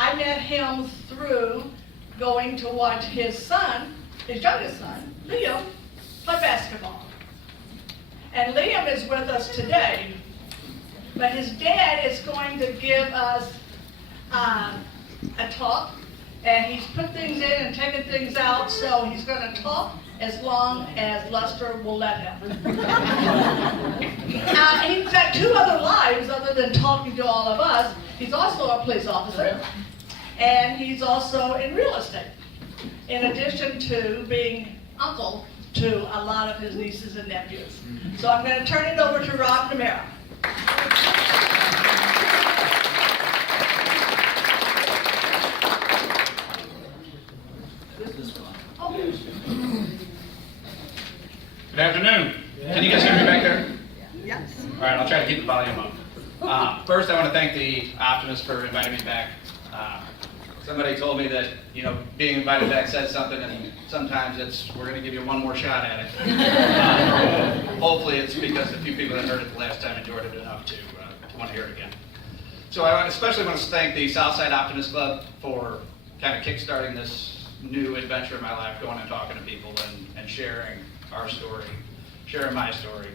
I met him through going to watch his son, his youngest son, Liam, play basketball. And Liam is with us today, but his dad is going to give us a talk, and he's put things in and taken things out, so he's going to talk as long as Lester will let him. He's got two other lives other than talking to all of us. He's also a police officer, and he's also in real estate, in addition to being uncle to a lot of his nieces and nephews. So I'm going to turn it over to Rob Niemira. Good afternoon. Can you guys hear me back there? Yes. All right, I'll try to keep the volume up. First, I want to thank the Optimist for inviting me back. Somebody told me that, being invited back says something, and sometimes we're going to give you one more shot at it. Hopefully, it's because the few people that heard it the last time enjoyed it enough to want to hear it again. So I especially want to thank the Southside Optimist Club for kind of kickstarting this new adventure in my life, going and talking to people and sharing our story, sharing my story.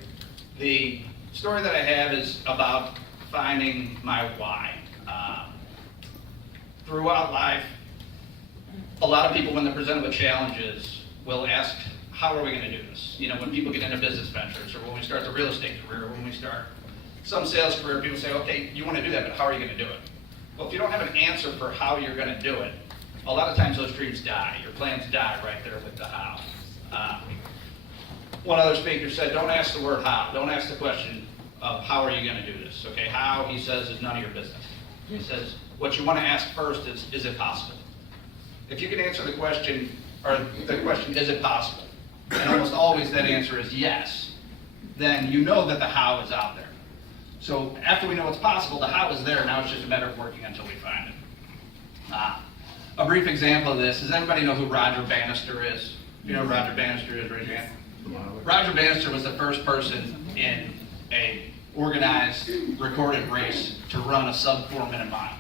The story that I have is about finding my why. Throughout life, a lot of people, when they're presented with challenges, will ask, how are we going to do this? When people get into business ventures, or when we start the real estate career, or when we start some sales career, people say, okay, you want to do that, but how are you going to do it? Well, if you don't have an answer for how you're going to do it, a lot of times those dreams die. Your plans die right there with the how. One other speaker said, don't ask the word how. Don't ask the question of how are you going to do this. Okay, how, he says, is none of your business. He says, what you want to ask first is it possible? If you can answer the question, is it possible? And almost always that answer is yes. Then you know that the how is out there. So after we know it's possible, the how is there. Now it's just a matter of working until we find it. A brief example of this, does everybody know who Roger Bannister is? If you know who Roger Bannister is, raise your hand. Roger Bannister was the first person in a organized, recorded race to run a sub 4-minute mile.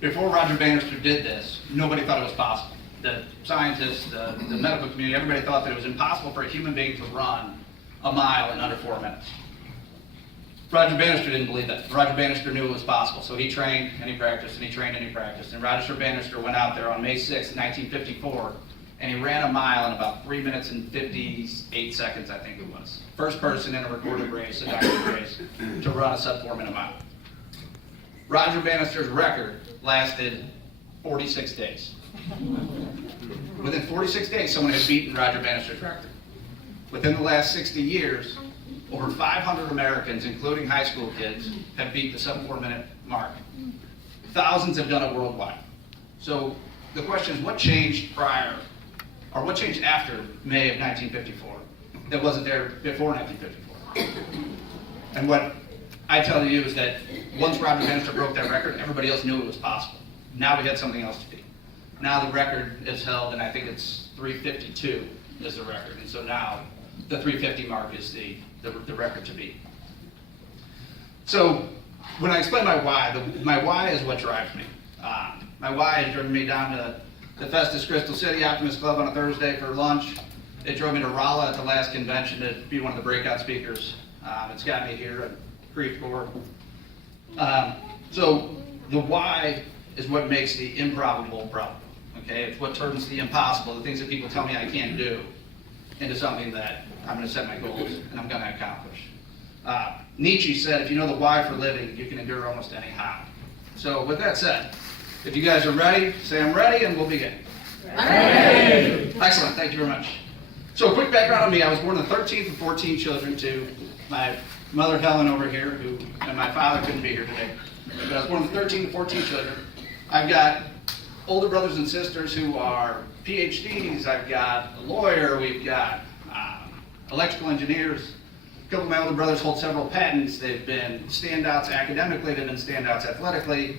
Before Roger Bannister did this, nobody thought it was possible. The scientists, the medical community, everybody thought that it was impossible for a human being to run a mile in under 4 minutes. Roger Bannister didn't believe that. Roger Bannister knew it was possible, so he trained and he practiced and he trained and he practiced. And Roger Bannister went out there on May 6, 1954, and he ran a mile in about 3 minutes and 58 seconds, I think it was. First person in a recorded race, a documented race, to run a sub 4-minute mile. Roger Bannister's record lasted 46 days. Within 46 days, someone had beaten Roger Bannister's record. Within the last 60 years, over 500 Americans, including high school kids, have beat the sub 4-minute mark. Thousands have done it worldwide. So the question is, what changed prior, or what changed after May of 1954 that wasn't there before 1954? And what I tell you is that once Roger Bannister broke that record, everybody else knew it was possible. Now we had something else to beat. Now the record is held, and I think it's 352 is the record. And so now the 350 mark is the record to beat. So when I explain my why is what drives me. My why has driven me down to the Festus Crystal City Optimist Club on a Thursday for lunch. It drove me to Rolla at the last convention to be one of the breakout speakers. It's got me here at Shreveport. So the why is what makes the improbable probable. Okay, it's what turns the impossible, the things that people tell me I can't do, into something that I'm going to set my goals and I'm going to accomplish. Nietzsche said, if you know the why for living, you can endure almost any how. So with that said, if you guys are ready, say I'm ready and we'll begin. Ready. Excellent, thank you very much. So a quick background on me, I was born the 13th of 14 children to my mother Helen over here, and my father couldn't be here today. But I was born the 13th of 14 children. I've got older brothers and sisters who are PhDs, I've got a lawyer, we've got electrical engineers. A couple of my older brothers hold several patents. They've been standouts academically, they've been standouts athletically.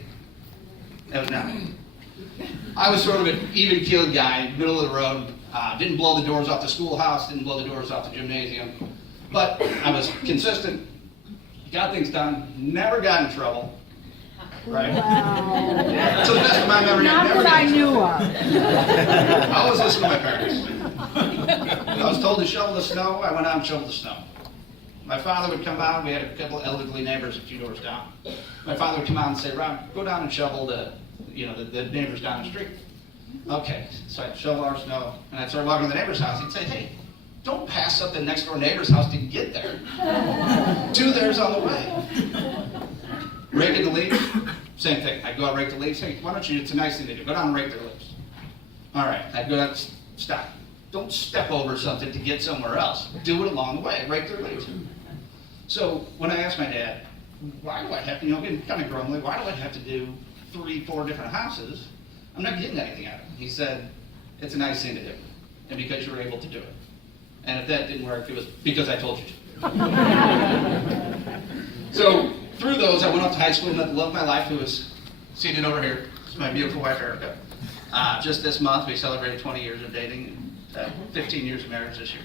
That was not me. I was sort of an even-keeled guy, middle of the road. Didn't blow the doors off the schoolhouse, didn't blow the doors off the gymnasium. But I was consistent, got things done, never got in trouble. Right? Wow. To the best of my memory, Not never that I did. knew of. I always listened to my parents. When I was told to shovel the snow, I went out and shoveled the snow. My father would come out, we had a couple of elderly neighbors a few doors down. My father would come out and say, Rob, go down and shovel the neighbors down the street. Okay, so I'd shovel our snow, and I'd start walking to the neighbor's house. He'd say, hey, don't pass up the next door neighbor's house to get there. Two there's on the way. Raking the leaves, same thing. I'd go out and rake the leaves. Hey, why don't you, it's a nice thing to do. Go down and rake their leaves. All right, I'd go down, stop. Don't step over something to get somewhere else. Do it along the way, rake their leaves. So when I asked my dad, why do I have to, getting kind of grumbly, why do I have to do 3, 4 different houses? I'm not getting anything out of it. He said, it's a nice thing to do, and because you were able to do it. And if that didn't work, it was because I told you to. So through those, I went off to high school and met the love of my life, who was seated over here. It's my beautiful wife, Erica. Just this month, we celebrated 20 years of dating and 15 years of marriage this year.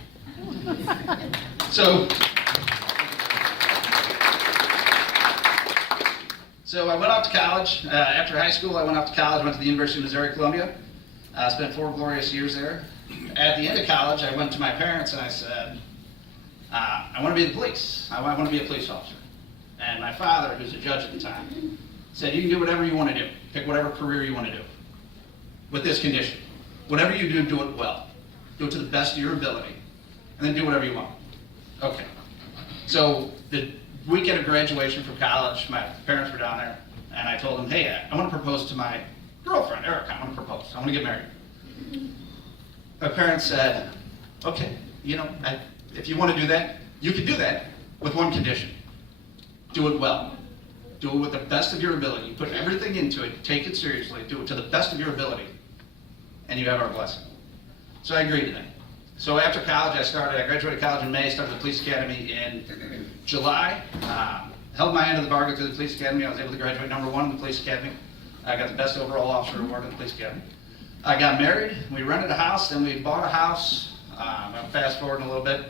So I went off to college. After high school, I went off to college, went to the University of Missouri, Columbia. Spent 4 glorious years there. At the end of college, I went to my parents and I said, I want to be in the police. I want to be a police officer. And my father, who's a judge at the time, said, you can do whatever you want to do. Pick whatever career you want to do. With this condition. Whatever you do, do it well. Do it to the best of your ability. And then do whatever you want. Okay. So the weekend of graduation from college, my parents were down there, and I told them, hey, I want to propose to my girlfriend, Erica. I want to propose. I want to get married. My parents said, okay, if you want to do that, you can do that with one condition. Do it well. Do it with the best of your ability. Put everything into it. Take it seriously. Do it to the best of your ability. And you have our blessing. So I agreed to that. So after college, I graduated college in May, started the police academy in July. Held my end of the bargain through the police academy. I was able to graduate #1 in the police academy. I got the best overall officer award in the police academy. I got married. We rented a house, then we bought a house. I'm fast forwarding a little bit.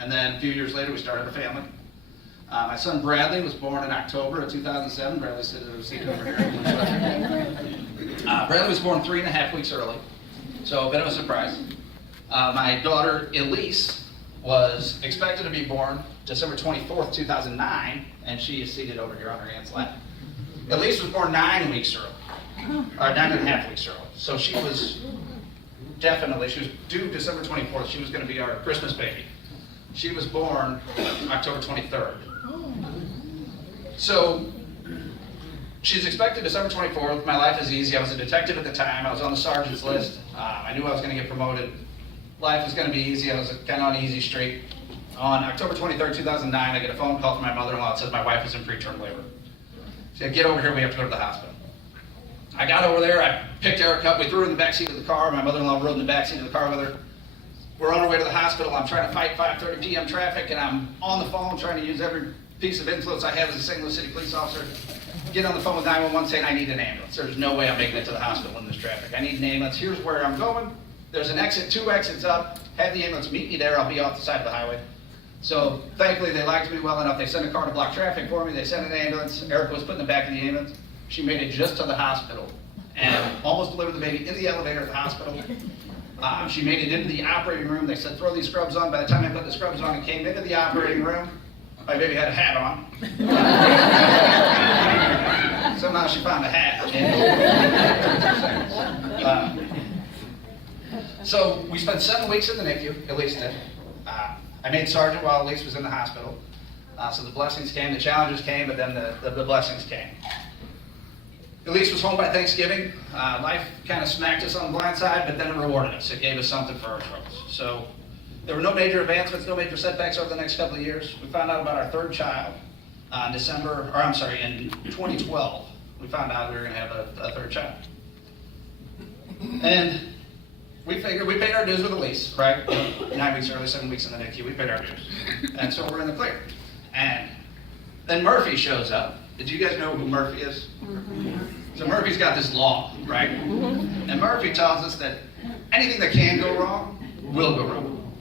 And then a few years later, we started a family. My son Bradley was born in October of 2007. Bradley's seated over here. Bradley was born 3.5 weeks early, so a bit of a surprise. My daughter Elise was expected to be born December 24th, 2009, and she is seated over here on her aunt's lap. Elise was born 9 weeks early, or 9.5 weeks early. So she was due December 24th. She was going to be our Christmas baby. She was born October 23rd. So she's expected December 24th. My life is easy. I was a detective at the time. I was on the sergeant's list. I knew I was going to get promoted. Life was going to be easy. I was kind of on an easy streak. On October 23rd, 2009, I get a phone call from my mother-in-law that says my wife is in preterm labor. She said, get over here. We have to go to the hospital. I got over there. I picked Erica up. We threw her in the backseat of the car. My mother-in-law rode in the backseat of the car with her. We're on our way to the hospital. I'm trying to fight 5:30 p.m. traffic, and I'm on the phone trying to use every piece of influence I have as a St. Louis City police officer. Get on the phone with 911 saying I need an ambulance. There's no way I'm making it to the hospital in this traffic. I need an ambulance. Here's where I'm going. There's an exit, 2 exits up. Have the ambulance meet me there. I'll be off the side of the highway. So thankfully they liked me well enough. They sent a car to block traffic for me. They sent an ambulance. Erica was put in the back of the ambulance. She made it just to the hospital and almost delivered the baby in the elevator at the hospital. She made it into the operating room. They said, throw these scrubs on. By the time I put the scrubs on and came into the operating room, my baby had a hat on. Somehow she found a hat. So we spent 7 weeks in the NICU, Elise did. I made sergeant while Elise was in the hospital. So the blessings came, the challenges came, but then the blessings came. Elise was home by Thanksgiving. Life kind of smacked us on the blind side, but then it rewarded us. It gave us something for our troubles. So there were no major advancements, no major setbacks over the next couple of years. We found out about our 3rd child in 2012. We found out we were going to have a 3rd child. And we figured we paid our dues with Elise, right? 9 weeks early, 7 weeks in the NICU, we paid our dues. And so we're in the clear. And then Murphy shows up. Did you guys know who Murphy is? Mm-hmm. So Murphy's got this law, right? Mm-hmm. And Murphy tells us that anything that can go wrong will go wrong.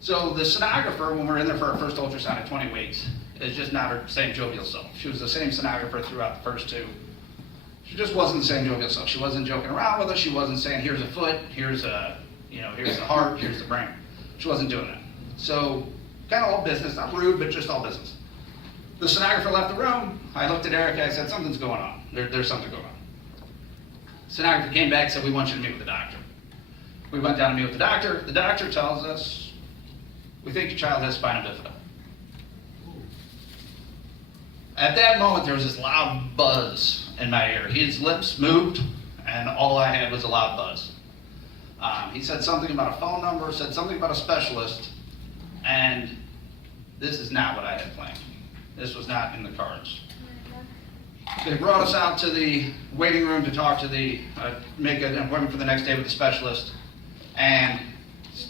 So the sonographer, when we're in there for our first ultrasound at 20 weeks, is just not her same jovial self. She was the same sonographer throughout the first 2. She just wasn't saying joking stuff. She wasn't joking around with us. She wasn't saying, here's a foot, here's the heart, here's the brain. She wasn't doing that. So, kind of all business, not rude, but just all business. The sonographer left the room. I looked at Erica, I said, something's going on. There's something going on. Sonographer came back and said, we want you to meet with the doctor. We went down to meet with the doctor. The doctor tells us, we think your child has spina bifida. At that moment, there was this loud buzz in my ear. His lips moved, and all I had was a loud buzz. He said something about a phone number, said something about a specialist, and this is not what I had planned. This was not in the cards. They brought us out to the waiting room to talk to make an appointment for the next day with the specialist, and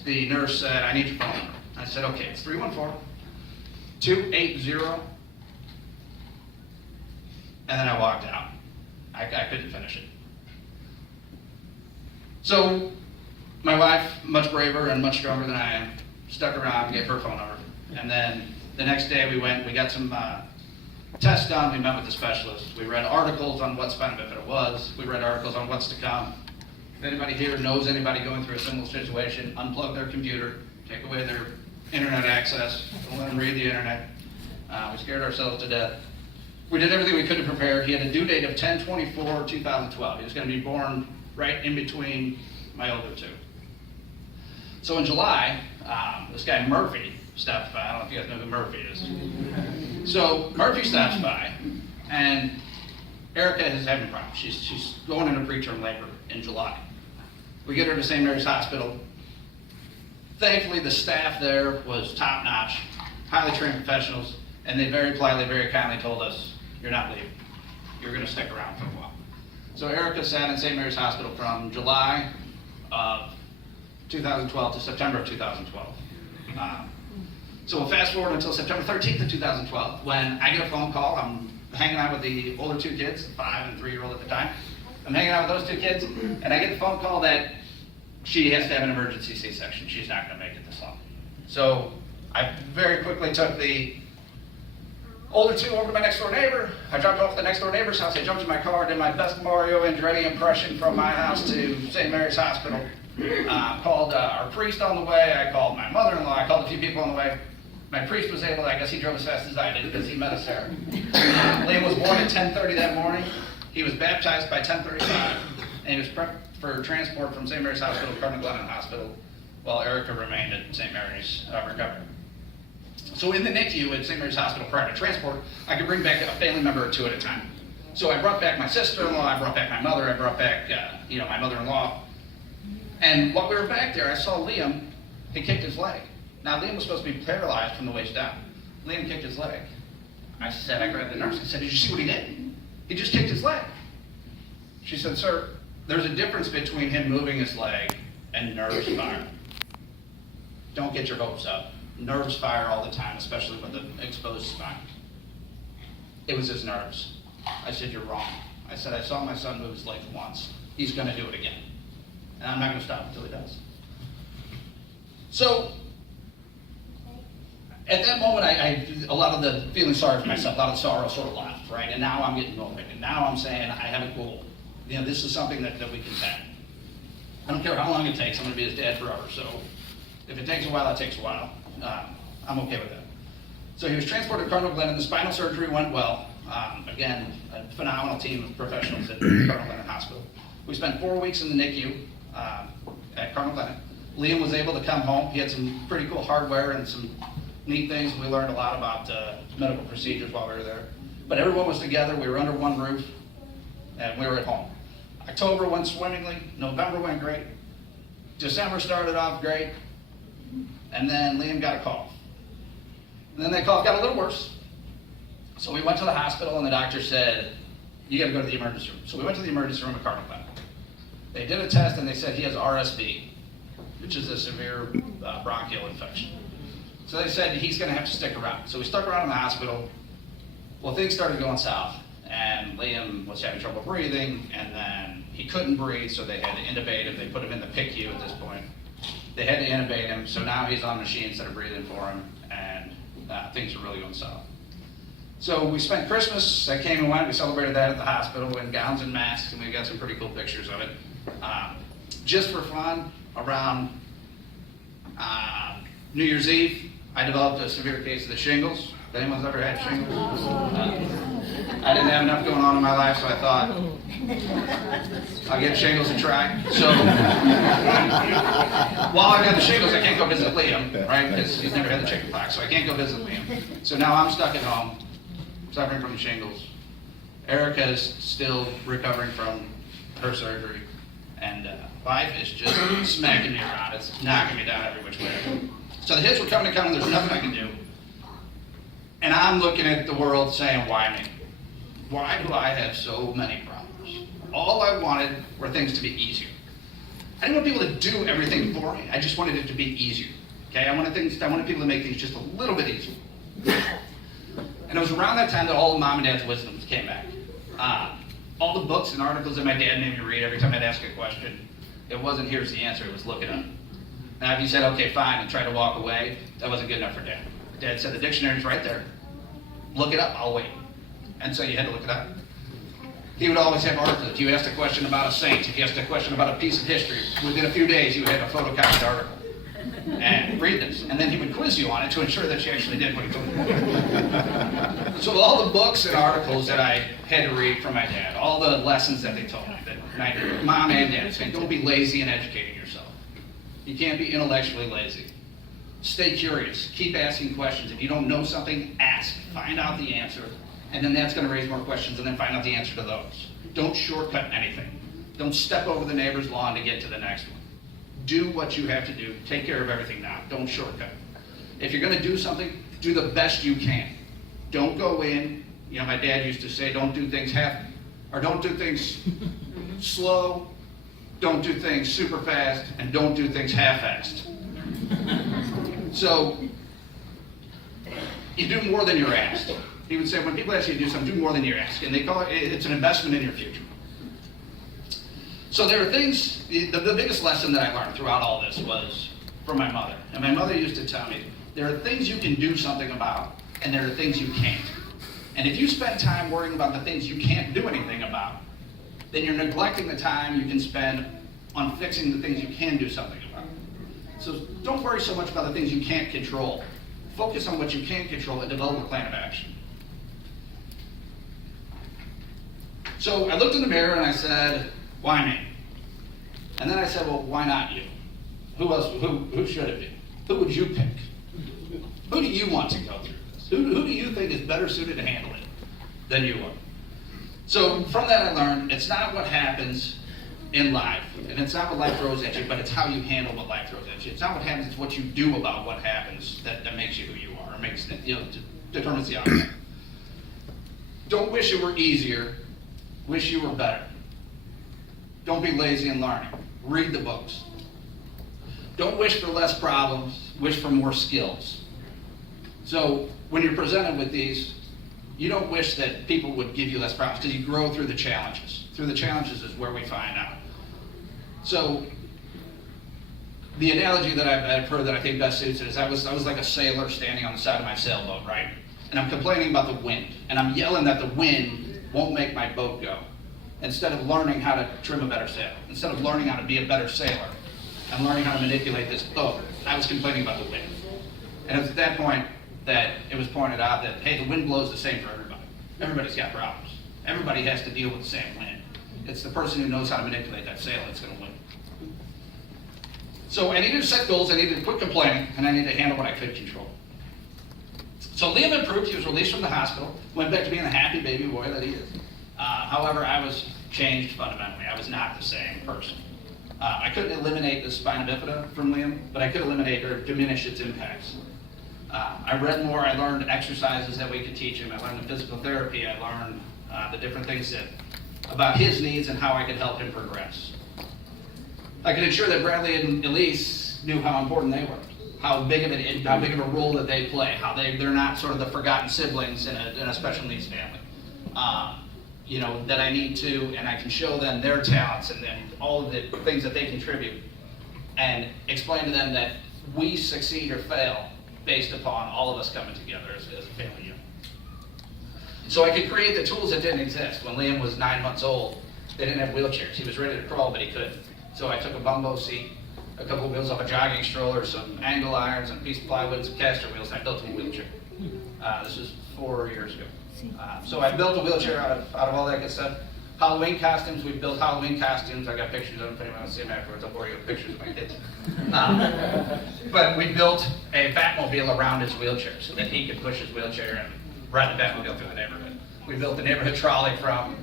the nurse said, I need your phone number. I said, okay, it's 314-280, and then I walked out. I couldn't finish it. So my wife, much braver and much stronger than I am, stuck around, gave her phone number. And then the next day we got some tests done, we met with the specialist. We read articles on what spina bifida was. We read articles on what's to come. If anybody here knows anybody going through a similar situation, unplug their computer, take away their internet access, don't let them read the internet. We scared ourselves to death. We did everything we could to prepare. He had a due date of 10/24/2012. He was going to be born right in between my older two. So in July, this guy Murphy stops by. I don't know if you guys know who Murphy is. So Murphy stops by, and Erica is having problems. She's going into preterm labor in July. We get her to St. Mary's Hospital. Thankfully, the staff there was top-notch, highly trained professionals, and they very politely, very kindly told us, you're not leaving. You're going to stick around for a while. So Erica sat in St. Mary's Hospital from July of 2012 to September of 2012. So we'll fast forward until September 13th of 2012, when I get a phone call. I'm hanging out with the older two kids, 5 and 3-year-old at the time. I'm hanging out with those two kids, and I get the phone call that she has to have an emergency C-section. She's not going to make it this long. So I very quickly took the older two over to my next door neighbor. I dropped off at the next door neighbor's house. I jumped in my car, did my best Mario Andretti impression from my house to St. Mary's Hospital. Called our priest on the way. I called my mother-in-law. I called a few people on the way. My priest was able to, I guess he drove as fast as I did because he met us there. Liam was born at 10:30 that morning. He was baptized by 10:35, and he was prepped for transport from St. Mary's Hospital to Cardinal Glennon Hospital, while Erica remained at St. Mary's recovering. So in the NICU at St. Mary's Hospital prior to transport, I could bring back a family member or two at a time. So I brought back my sister-in-law, I brought back my mother, I brought back my mother-in-law. And while we were back there, I saw Liam, he kicked his leg. Now Liam was supposed to be paralyzed from the waist down. Liam kicked his leg. I grabbed the nurse, I said, did you see what he did? He just kicked his leg. She said, sir, there's a difference between him moving his leg and nerves fire. Don't get your hopes up. Nerves fire all the time, especially with an exposed spine. It was his nerves. I said, you're wrong. I said, I saw my son move his leg once. He's going to do it again. And I'm not going to stop until he does. So, at that moment, a lot of the feeling sorry for myself, a lot of the sorrow sort of left, right? And now I'm getting motivated. Now I'm saying, I have a goal. This is something that we can tackle. I don't care how long it takes. I'm going to be his dad forever. So, if it takes a while, it takes a while. I'm okay with that. So he was transported to Cardinal Glennon. The spinal surgery went well. Again, a phenomenal team of professionals at Cardinal Glennon Hospital. We spent 4 weeks in the NICU at Cardinal Glennon. Liam was able to come home. He had some pretty cool hardware and some neat things. We learned a lot about medical procedures while we were there. But everyone was together. We were under one roof, and we were at home. October went swimmingly. November went great. December started off great. And then Liam got a cough. And then that cough got a little worse. So we went to the hospital, and the doctor said, you got to go to the emergency room. So we went to the emergency room at Cardinal Glennon. They did a test, and they said he has RSV, which is a severe bronchial infection. So they said he's going to have to stick around. So we stuck around in the hospital. Well, things started going south, and Liam was having trouble breathing, and then he couldn't breathe, so they had to intubate him. They put him in the PICU at this point. They had to intubate him, so now he's on machines that are breathing for him, and things are really going south. So we spent Christmas, I came and went, we celebrated that at the hospital in gowns and masks, and we got some pretty cool pictures of it. Just for fun, around New Year's Eve, I developed a severe case of the shingles. If anyone's ever had shingles? I didn't have enough going on in my life, so I thought, I'll give shingles a try. So, while I got the shingles, I can't go visit Liam, right? Because he's never had the chickenpox, so I can't go visit Liam. So now I'm stuck at home, suffering from the shingles. Erica's still recovering from her surgery, and life is just smacking me around. It's knocking me down every which way. So the hits were coming, there's nothing I can do. And I'm looking at the world saying, why me? Why do I have so many problems? All I wanted were things to be easier. I didn't want people to do everything for me. I just wanted it to be easier. Okay, I wanted people to make things just a little bit easier. And it was around that time that all of Mom and Dad's wisdoms came back. All the books and articles that my dad made me read every time I'd ask a question, it wasn't here's the answer, it was look it up. Now if you said, okay, fine, and try to walk away, that wasn't good enough for Dad. Dad said the dictionary's right there. Look it up, I'll wait. And so you had to look it up. He would always have articles. If you asked a question about a saint, if you asked a question about a piece of history, within a few days you would have a photocopied article. And read this. And then he would quiz you on it to ensure that you actually did what he told you. So all the books and articles that I had to read from my dad, all the lessons that they told me, that my mom and dad saying, don't be lazy in educating yourself. You can't be intellectually lazy. Stay curious. Keep asking questions. If you don't know something, ask. Find out the answer. And then that's going to raise more questions, and then find out the answer to those. Don't shortcut anything. Don't step over the neighbor's lawn to get to the next one. Do what you have to do. Take care of everything now. Don't shortcut. If you're going to do something, do the best you can. Don't go in. You know, my dad used to say, don't do things don't do things slow, don't do things super fast, and don't do things half-assed. So, you do more than you're asked. He would say, when people ask you to do something, do more than you're asked. And they call it's an investment in your future. So there are things, the biggest lesson that I learned throughout all this was from my mother. And my mother used to tell me, there are things you can do something about, and there are things you can't. And if you spend time worrying about the things you can't do anything about, then you're neglecting the time you can spend on fixing the things you can do something about. So don't worry so much about the things you can't control. Focus on what you can control and develop a plan of action. So I looked in the mirror and I said, why me? And then I said, well, why not you? Who else? Who should it be? Who would you pick? Who do you want to go through this? Who do you think is better suited to handle it than you are? So from that I learned it's not what happens in life, and it's not what life throws at you, but it's how you handle what life throws at you. It's not what happens, it's what you do about what happens that makes you who you are, or makes it, determines the outcome. Don't wish it were easier, wish you were better. Don't be lazy in learning. Read the books. Don't wish for less problems, wish for more skills. So when you're presented with these, you don't wish that people would give you less problems, because you grow through the challenges. Through the challenges is where we find out. So the analogy that I've heard that I think best suits it is I was like a sailor standing on the side of my sailboat, right? And I'm complaining about the wind, and I'm yelling that the wind won't make my boat go. Instead of learning how to trim a better sail, instead of learning how to be a better sailor, and learning how to manipulate this boat, I was complaining about the wind. And it's at that point that it was pointed out that, hey, the wind blows the same for everybody. Everybody's got problems. Everybody has to deal with the same wind. It's the person who knows how to manipulate that sail that's going to win. So I needed to set goals, I needed to quit complaining, and I needed to handle what I could control. So Liam improved, he was released from the hospital, went back to being the happy baby boy that he is. However, I was changed fundamentally. I was not the same person. I couldn't eliminate the spina bifida from Liam, but I could eliminate or diminish its impacts. I read more, I learned exercises that we could teach him, I learned the physical therapy, I learned the different things about his needs and how I could help him progress. I could ensure that Bradley and Elise knew how important they were, how big of a role that they play, how they're not sort of the forgotten siblings in a special needs family. That I need to, and I can show them their talents and then all of the things that they contribute, and explain to them that we succeed or fail based upon all of us coming together as a family unit. So I could create the tools that didn't exist. When Liam was 9 months old, they didn't have wheelchairs. He was ready to crawl, but he couldn't. So I took a bumbo seat, a couple of wheels off a jogging stroller, some angle irons, and a piece of plywood, some caster wheels, and I built him a wheelchair. This was 4 years ago. So I built a wheelchair out of all that good stuff. Halloween costumes, we built Halloween costumes. I got pictures of them. If anyone wants to see them afterwards, I'll bore you with pictures of my kids. But we built a Batmobile around his wheelchair so that he could push his wheelchair and ride the Batmobile through the neighborhood. We built the neighborhood trolley from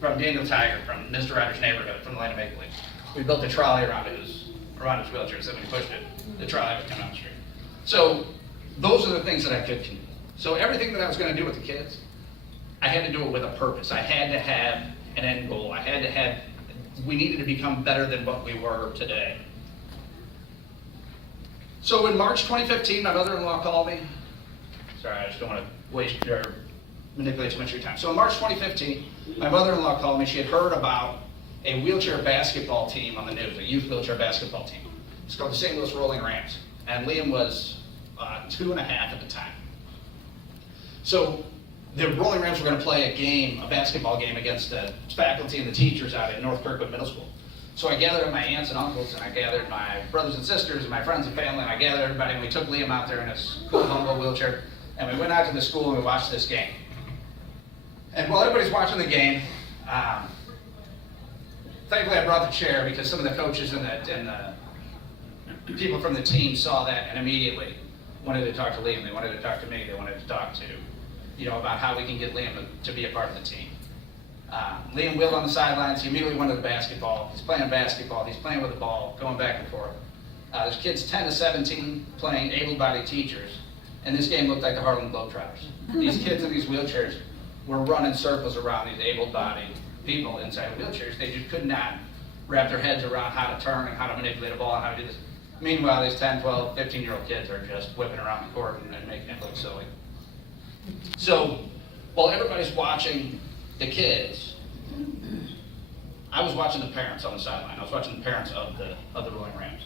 Daniel Tiger, from Mr. Ryder's neighborhood, from the Land of Make Believe. We built a trolley around his wheelchair so when he pushed it, the trolley would come down the street. So those are the things that I could do. So everything that I was going to do with the kids, I had to do it with a purpose. I had to have an end goal. We needed to become better than what we were today. So in March 2015, my mother-in-law called me. Sorry, I just don't want to waste or manipulate too much of your time. So in March 2015, my mother-in-law called me. She had heard about a wheelchair basketball team on the news, a youth wheelchair basketball team. It's called the St. Louis Rolling Rams. And Liam was 2.5 at the time. So the Rolling Rams were going to play a basketball game against the faculty and the teachers out at North Kirkwood Middle School. So I gathered my aunts and uncles, and I gathered my brothers and sisters, and my friends and family, and I gathered everybody, and we took Liam out there in his cool bumbo wheelchair, and we went out to the school and we watched this game. And while everybody's watching the game, thankfully I brought the chair because some of the coaches and the people from the team saw that and immediately wanted to talk to Liam. They wanted to talk to me. They wanted to talk to, about how we can get Liam to be a part of the team. Liam wheeled on the sidelines. He immediately went to the basketball. He's playing basketball. He's playing with the ball, going back and forth. There's kids 10 to 17 playing able-bodied teachers, and this game looked like the Harlem Globetrotters. These kids in these wheelchairs were running circles around these able-bodied people inside wheelchairs. They just could not wrap their heads around how to turn and how to manipulate a ball and how to do this. Meanwhile, these 10, 12, 15-year-old kids are just whipping around the court and making it look silly. So while everybody's watching the kids, I was watching the parents on the sideline. I was watching the parents of the Rolling Rams.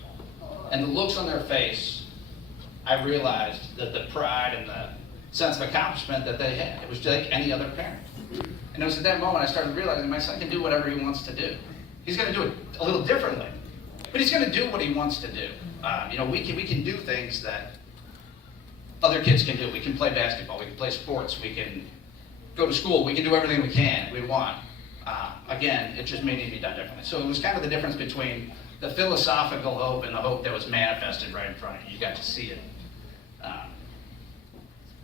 And the looks on their face, I realized that the pride and the sense of accomplishment that they had. It was like any other parent. And it was at that moment I started realizing my son can do whatever he wants to do. He's going to do it a little differently, but he's going to do what he wants to do. We can do things that other kids can do. We can play basketball. We can play sports. We can go to school. We can do everything we want. Again, it just may need to be done differently. So it was kind of the difference between the philosophical hope and the hope that was manifested right in front of you. You got to see it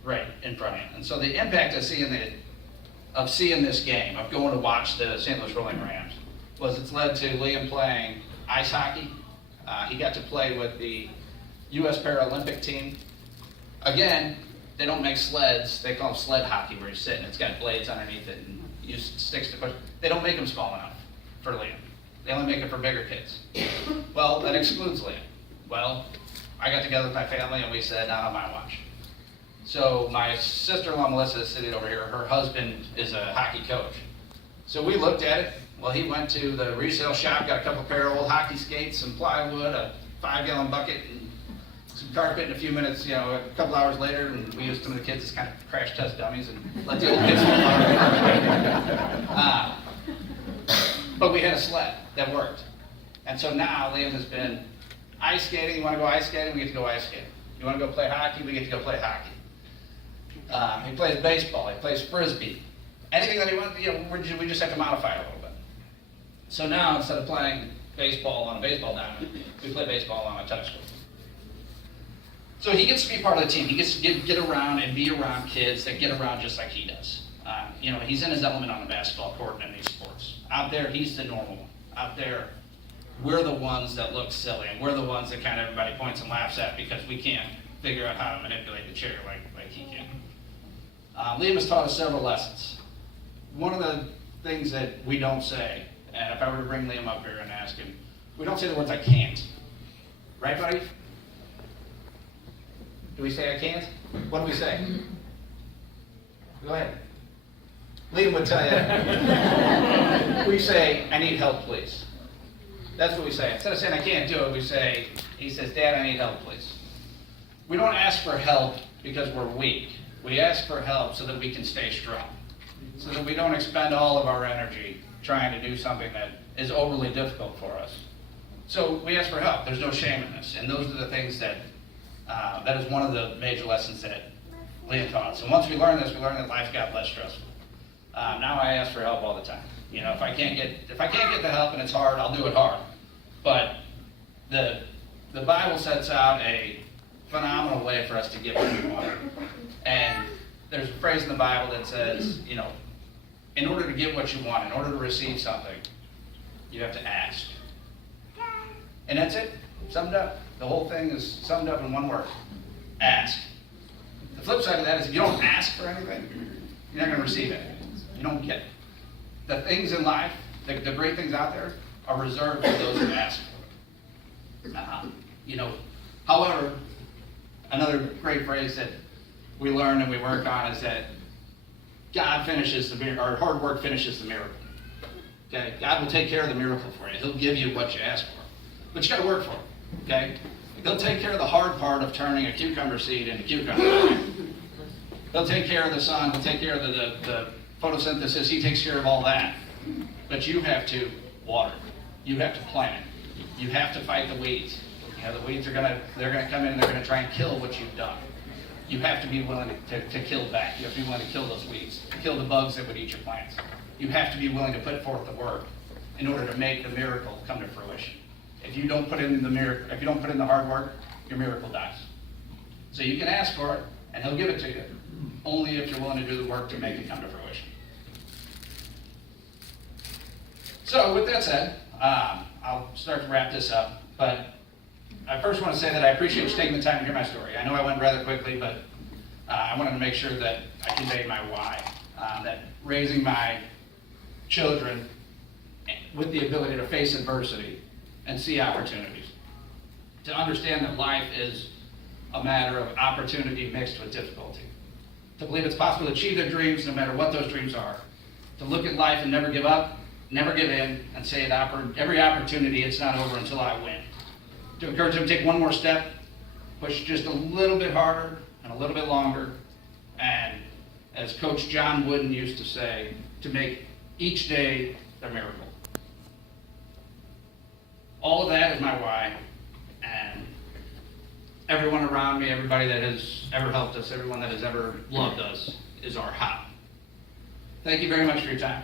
right in front of you. And so the impact of seeing this game, of going to watch the St. Louis Rolling Rams, was it's led to Liam playing ice hockey. He got to play with the U.S. Paralympic team. Again, they don't make sleds. They call them sled hockey, where you sit and it's got blades underneath it and use sticks to push. They don't make them small enough for Liam. They only make it for bigger kids. Well, that excludes Liam. Well, I got together with my family and we said, not on my watch. So my sister-in-law, Melissa, is sitting over here. Her husband is a hockey coach. So we looked at it. Well, he went to the resale shop, got a couple pair of old hockey skates, some plywood, a 5-gallon bucket, and some carpet. In a few minutes, a couple hours later, and we used some of the kids as kind of crash test dummies and let the old kids but we had a sled that worked. And so now Liam has been ice skating. You want to go ice skating? We get to go ice skating. You want to go play hockey? We get to go play hockey. He plays baseball. He plays frisbee. Anything that he wants, we just have to modify it a little bit. So now, instead of playing baseball on a baseball diamond, we play baseball on a tennis court. So he gets to be part of the team. He gets to get around and be around kids that get around just like he does. He's in his element on the basketball court and in these sports. Out there, he's the normal one. Out there, we're the ones that look silly, and we're the ones that kind of everybody points and laughs at because we can't figure out how to manipulate the chair like he can. Liam has taught us several lessons. One of the things that we don't say, and if I were to bring Liam up here and ask him, we don't say the words "I can't." Right, buddy? Do we say "I can't"? What do we say? Go ahead. Liam would tell you. We say, "I need help, please." That's what we say. Instead of saying "I can't do it," he says, "Dad, I need help, please." We don't ask for help because we're weak. We ask for help so that we can stay strong, so that we don't expend all of our energy trying to do something that is overly difficult for us. So we ask for help. There's no shame in this. And those are the things that, that is one of the major lessons that Liam taught us. And once we learn this, we learn that life got less stressful. Now I ask for help all the time. You know, if I can't get the help and it's hard, I'll do it hard. But the Bible sets out a phenomenal way for us to get what we want. And there's a phrase in the Bible that says, you know, in order to get what you want, in order to receive something, you have to ask. And that's it, summed up. The whole thing is summed up in one word: ask. The flip side of that is if you don't ask for anything, you're not going to receive it. You don't get it. The things in life, the great things out there, are reserved for those who ask for them. You know, however, another great phrase that we learn and we work on is that God finishes the miracle, or hard work finishes the miracle. Okay, God will take care of the miracle for you. He'll give you what you ask for, but you got to work for it. Okay, He'll take care of the hard part of turning a cucumber seed into cucumber. He'll take care of the sun. He'll take care of the photosynthesis. He takes care of all that, but you have to water. You have to plant. You have to fight the weeds. You know, the weeds are gonna come in and they're gonna try and kill what you've done. You have to be willing to kill back. You have to be willing to kill those weeds, to kill the bugs that would eat your plants. You have to be willing to put forth the work in order to make the miracle come to fruition. If you don't put in the hard work, your miracle dies. So you can ask for it, and He'll give it to you, only if you're willing to do the work to make it come to fruition. So with that said, I'll start to wrap this up, but I first want to say that I appreciate you taking the time to hear my story. I know I went rather quickly, but I wanted to make sure that I conveyed my why, that raising my children with the ability to face adversity and see opportunities, to understand that life is a matter of opportunity mixed with difficulty, to believe it's possible to achieve their dreams no matter what those dreams are, to look at life and never give up, never give in, and say at every opportunity it's not over until I win. To encourage them to take one more step, push just a little bit harder and a little bit longer, and as Coach John Wooden used to say, to make each day their miracle. All of that is my why, and everyone around me, everybody that has ever helped us, everyone that has ever loved us is our how. Thank you very much for your time.